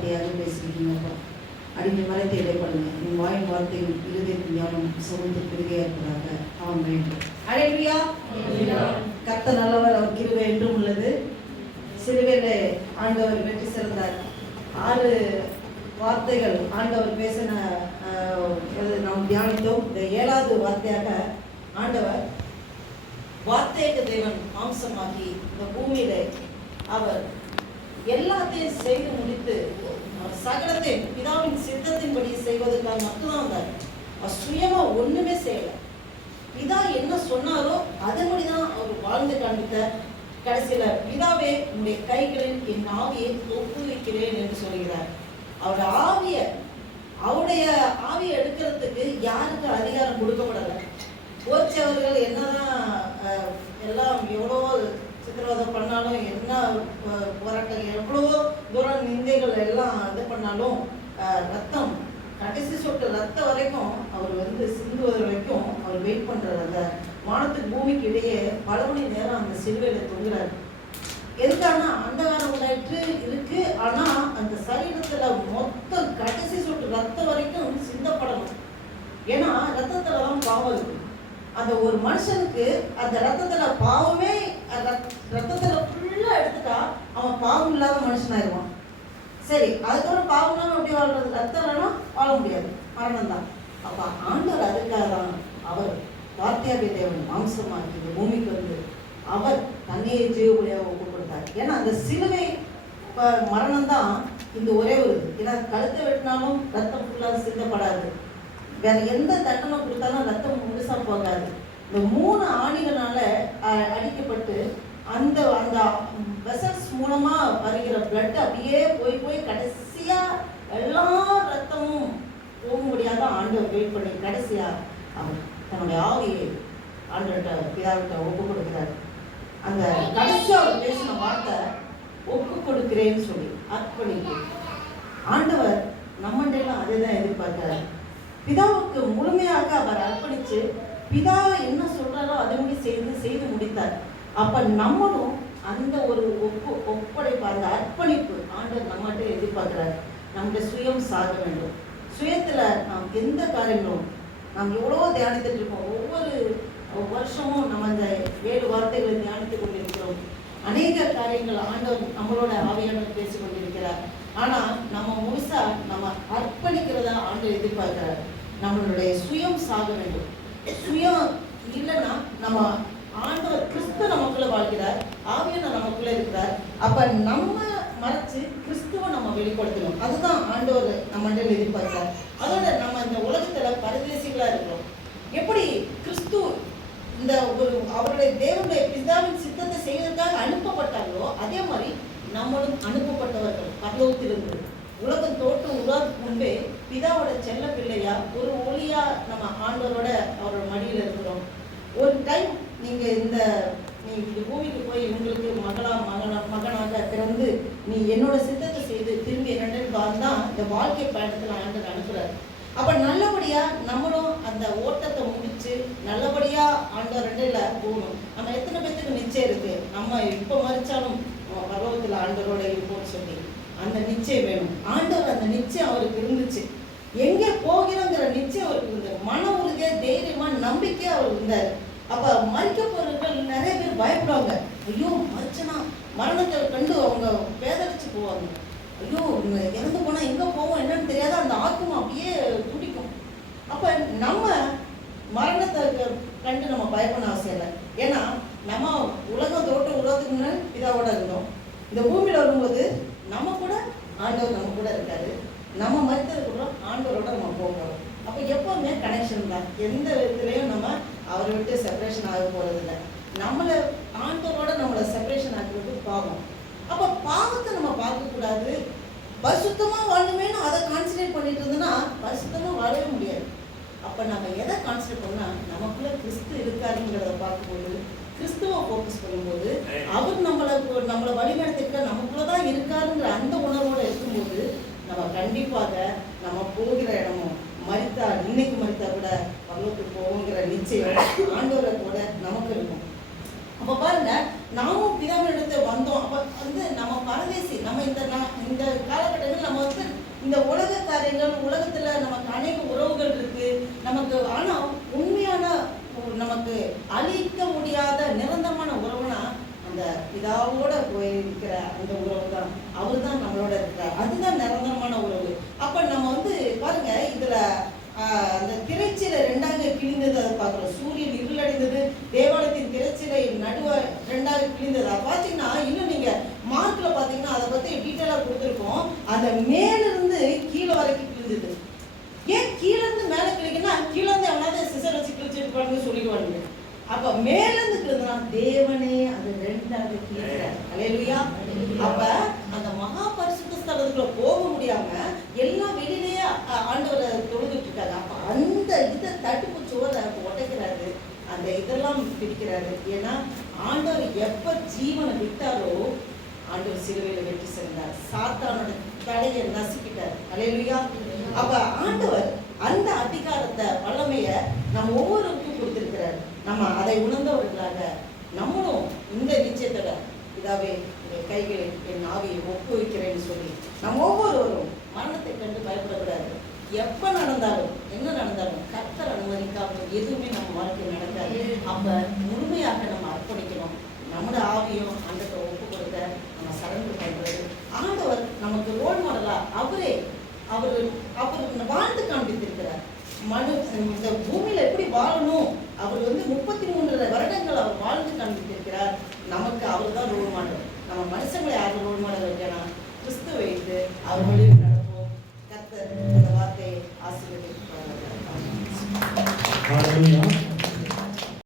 வார்த்தையாக பேசியிருக்கீங்கப்பா. அடிமை மரத்தை இடைப்படுங்க. என் வாயின் வார்த்தைகள் இருதயத்தின் ஞானம் சுமந்து பெருகையா இருப்பதாக. ஆமென். அல்லேலூயா. கர்த்தர் நல்லவர், அவர் கிருபை என்றும் உள்ளது. சிலுவையிலே ஆண்டவர் வெற்றி சிறந்தார். 6 வார்த்தைகள் ஆண்டவர் பேசின நாம் தியானித்தோம். இந்த 7வது வார்த்தையாக ஆண்டவர் வார்த்தைக்கு தேவன் மாம்சமாகி இந்த பூமியில அவர் எல்லாத்தையும் செய்து முடித்து சகலத்தையும் பிதாவின் சித்தத்தின்படி செய்வதற்காக மட்டும்தான் வந்தார். அவர் சுயமா ஒண்ணுமே செய்யல. பிதா என்ன சொன்னாரோ அதன்படிதான் அவர் வாழ்ந்து காண்பித்தார். கடைசியில பிதாவே உன்னுடைய கைகளில் என் ஆவியை ஒப்புவிக்கிறேன் என்று சொல்கிறார். அவருடைய ஆவியை எடுக்கிறதுக்கு யாருக்கு அதிகாரம் கொடுக்கப்படலை. போச்சவர்கள் என்னதான் எல்லாம் எவ்வளவோ சித்திரவதை பண்ணாலும், என்ன போராட்டங்கள் எவ்வளவோ தூரம் நிந்தைகள் எல்லாம் இது பண்ணாலும், ரத்தம் கடைசி சொட்டு ரத்தம் வரைக்கும் அவர் சிந்துவது வரைக்கும் அவர் வெயிட் பண்றாரு. அந்த வானத்துக்கு பூமிக்கு இடையே பல மணி நேரம் அந்த சிலுவையில தொங்குறாரு. எதுக்கானா அந்தகாரம் உண்டாயிற்று இருக்கு. ஆனா அந்த சரீரத்துல மொத்தம் கடைசி சொட்டு ரத்தம் வரைக்கும் சிந்தப்படணும். ஏன்னா ரத்தத்துலதான் பாவம் இருக்கு. அந்த ஒரு மனுஷனுக்கு அந்த ரத்தத்துல பாவமே ரத்தத்துல ஃபுல்லா எடுத்துட்டா அவன் பாவம் இல்லாத மனுஷனாயிருவான். சரி, அதுக்கப்புறம் பாவம் இல்லாம எப்படி வாழ்றது? ரத்தம் வேணும், வாழ முடியாது, மரணம் தான். அப்ப ஆண்டவர் அதுக்காக தான் அவர் வார்த்தையாகிய தேவன் மாம்சமாக்கி இந்த பூமிக்கு வந்து அவர் தன்னையே ஜீவபலியாக ஒப்பு கொடுத்தார். ஏன்னா அந்த சிலுவை மரணம் தான் இந்த ஒரே ஒரு ஏன்னா கழுத்தை வெட்டினாலும் ரத்தம் ஃபுல்லாக சிந்தப்படாது. வேற எந்த தண்டனை கொடுத்தாலும் ரத்தம் முழுசா போகாது. இந்த 3 ஆணிகளால அடிக்கப்பட்டு அந்த அந்த வெசல்ஸ் மூலமா வருகிற பிளட் அப்படியே போய் கடைசியா எல்லா ரத்தமும் போக முடியாத ஆண்டவர் வெயிட் பண்ணி கடைசியா அவர் தன்னுடைய ஆவியை ஆண்டவர்கிட்ட பிதாவிட்ட ஒப்பு கொடுக்கிறார். அந்த கடைசியா அவர் பேசின வார்த்தை ஒப்பு கொடுக்கிறேன்னு சொல்லி அர்ப்பணிப்பு. ஆண்டவர் நம்மண்டையெல்லாம் அதே தான் எதிர்பார்க்கிறார். பிதாவுக்கு முழுமையாக அவர் அர்ப்பணிச்சு பிதா என்ன சொல்றாரோ அதை செய்து முடித்தார். அப்ப நம்மளும் அந்த ஒரு ஒப்படைப்பு, அந்த அர்ப்பணிப்பு ஆண்டவர் நம்மகிட்ட எதிர்பார்க்கிறார். நம்முடைய சுயம் சாக வேண்டும். சுயத்துல நாம் எந்த காரியங்களும் நாம் எவ்வளவோ தியானித்துட்டு இருக்கோம். ஒவ்வொரு வருஷமும் நம்ம அந்த 7 வார்த்தைகளை தியானித்துக் கொண்டிருக்கிறோம். அநேக காரியங்கள் ஆண்டவர் நம்மளோட ஆவியானவர் பேசிக் கொண்டிருக்கிறார். ஆனா நம்ம முழுசா நம்ம அர்ப்பணிக்கிறதா ஆண்டவர் எதிர்பார்க்கிறார். நம்மளுடைய சுயம் சாக வேண்டும். சுயம் இல்லைன்னா நம்ம ஆண்டவர் கிறிஸ்து நமக்குள்ள வாழ்கிறார், ஆவியான நமக்குள்ள இருக்கிறார். அப்ப நம்ம மறைச்சு கிறிஸ்துவ நம்ம வெளிப்படுத்தணும். அதுதான் ஆண்டவர் நம்ம எதிர்பார்க்கிறார். அதோட நம்ம இந்த உலகத்துல பரதேசிகளா இருக்கிறோம். எப்படி கிறிஸ்து இந்த ஒரு அவருடைய தேவனுடைய பிதாவின் சித்தத்தை செய்வதற்காக அனுப்பப்பட்டார்களோ அதே மாதிரி நம்மளும் அனுப்பப்பட்டவர்கள் பரலோகத்திலிருந்து. உலகம் தோற்றம் உருவாக்கு முன்பே பிதாவோட செல்ல பிள்ளையா ஒரு ஒளியா நம்ம ஆண்டவரோட அவரோட மடியில இருக்கிறோம். ஒரு டைம் நீங்க இந்த பூமிக்கு போய் உங்களுக்கு மகனாக பிறந்து நீ என்னோட சித்தத்தை செய்து திரும்பி என்னன்னு தான் இந்த வாழ்க்கை பயணத்துல ஆண்டவர் அனுப்புறாரு. அப்ப நல்லபடியா நம்மளும் அந்த ஓட்டத்தை முடிச்சு நல்லபடியா ஆண்டவர் 2ல போகணும். நம்ம எத்தனை பேத்துக்கு நிச்சயம் இருக்கு நம்ம இப்ப மறிச்சாலும் பரலோகத்துல ஆண்டவரோட இருப்போம்னு சொல்லி அந்த நிச்சயம் வேணும். ஆண்டவர் அந்த நிச்சயம் அவருக்கு இருந்துச்சு. எங்க போகிறோங்கிற நிச்சயம் அவருக்கு இருந்தது. மன உறுதியா தைரியமா நம்பிக்கையா அவர் இருந்தார். அப்ப மறிக்க போறவர்கள் நிறைய பேர் பயப்படுவாங்க. ஐயோ மறிச்சனா மரணத்தை கண்டு அவங்க பேதரிச்சு போவாங்க. ஐயோ இறந்து போனா எங்க போவோம் என்னன்னு தெரியாத அந்த ஆத்மா அப்படியே துடிக்கும். அப்ப நம்ம மரணத்தை கண்டு நம்ம பயப்பட அவசியம் இல்லை. ஏன்னா நம்ம உலகம் உலகத்துக்கு முன்னாடி பிதாவோட இருந்தோம். இந்த பூமியில வரும்போது நம்ம கூட ஆண்டவர் நம்ம கூட இருக்காரு. நம்ம மறித்ததுக்கு அப்புறம் ஆண்டவரோட நம்ம போகிறோம். அப்ப எப்பவுமே கனெக்ஷன் தான். எந்த விதத்துலையும் நம்ம அவரை விட்டு செப்பரேஷன் ஆக போறது இல்லை. நம்மளை ஆண்டவரோட நம்மளை செப்பரேஷன் ஆக்குறது பாவம். அப்ப பாவத்தை நம்ம பார்க்க கூடாது. பரிசுத்தமா வாழணுமேனு அதை கான்சன்ட்ரேட் பண்ணிட்டு இருந்தோம்னா பரிசுத்தமா வாழவே முடியாது. அப்ப நம்ம எதை கான்சன்ட்ரேட் பண்ணா நமக்குள்ள கிறிஸ்து இருக்காருங்கிறத பார்க்கும்போது, கிறிஸ்துவ ஃபோக்கஸ் பண்ணும்போது, அவர் நம்மளை வழிநடத்திட்டு நமக்குள்ளதான் இருக்காருங்கிற அந்த உணர்வோட இருக்கும்போது நம்ம கண்டிப்பாக நம்ம போகிற இடமும் மரித்தா இன்னைக்கு மரித்தா கூட பரலோகத்துக்கு போவோங்கிற நிச்சயம் ஆண்டவரை கூட நமக்கு இருக்கும். அப்ப பாருங்க, நாமும் பிதாவினிடத்தை வந்தோம். அப்ப நம்ம பரதேசி. நம்ம இந்த காலகட்டத்தில் நம்ம இந்த உலக காரியங்கள், உலகத்துல நமக்கு அநேக உறவுகள் இருக்கு நமக்கு. ஆனா உண்மையான நமக்கு அழிக்க முடியாத நிரந்தரமான உறவுனா அந்த பிதாவோட போயிருக்கிற அந்த உறவு தான். அவர் தான் நம்மளோட இருக்கிறார். அதுதான் நிரந்தரமான உறவு. அப்ப நம்ம பாருங்க, இதுல அந்த திரைச்சீலை ரெண்டாக கிழிந்தது அதை பார்க்குறோம். சூரியன் இருளடைந்தது, தேவாலயத்தின் திரைச்சீலை நடுவ ரெண்டாக கிழிந்தது. அதை பார்த்தீங்கன்னா இன்னும் நீங்க மார்க்ல பார்த்தீங்கன்னா அதை பத்தி டீட்டெயிலாக கொடுத்துருக்கோம். அந்த மேலிருந்து கீழே வரைக்கும் கிழிந்தது. ஏன் கீழே இருந்து மேலே கிழிக்குன்னா, கீழே இருந்து எவனாவது சிசர் வச்சு கிழிச்சிட்டு பாருங்க சொல்லிடுவானுங்க. அப்ப மேலிருந்து கிழிந்தா தேவனே அது ரெண்டாக கிழிக்கிறார். அல்லேலூயா. அப்ப அந்த மகா பரிசுத்த ஸ்தலத்துக்குள்ள போக முடியாம எல்லாம் வெளியிலேயே ஆண்டவரை தொழுதுட்டு இருக்காங்க. அப்ப அந்த இதை தடுப்பு சோரை உடைக்கிறாரு, அந்த இதெல்லாம் பிடிக்கிறாரு. ஏன்னா ஆண்டவர் எப்ப ஜீவனை விட்டாரோ ஆண்டவர் சிலுவையில வெற்றி சென்றார், சாத்தானோட தடையை நசுக்கிட்டார். அல்லேலூயா. அப்ப ஆண்டவர் அந்த அதிகாரத்தை வல்லமைய நம்ம ஒவ்வொருவருக்கும் கொடுத்திருக்கிறார். நம்ம அதை உணர்ந்தவர்களாக நம்மளும் இந்த நிச்சயத்தோட இதாவே கைகளை என் ஆவியை ஒப்புவிக்கிறேன்னு சொல்லி நம்ம ஒவ்வொருவரும் மரணத்தை கண்டு பயப்படக்கூடாது. எப்ப நடந்தாலும் என்ன நடந்தாலும் கர்த்தர் அனுமதிக்காமல் எதுவுமே நம்ம வாழ்க்கையில் நடக்காது. அப்ப முழுமையாக நம்ம அர்ப்பணிக்கணும். நம்மளோட ஆவியும் அந்த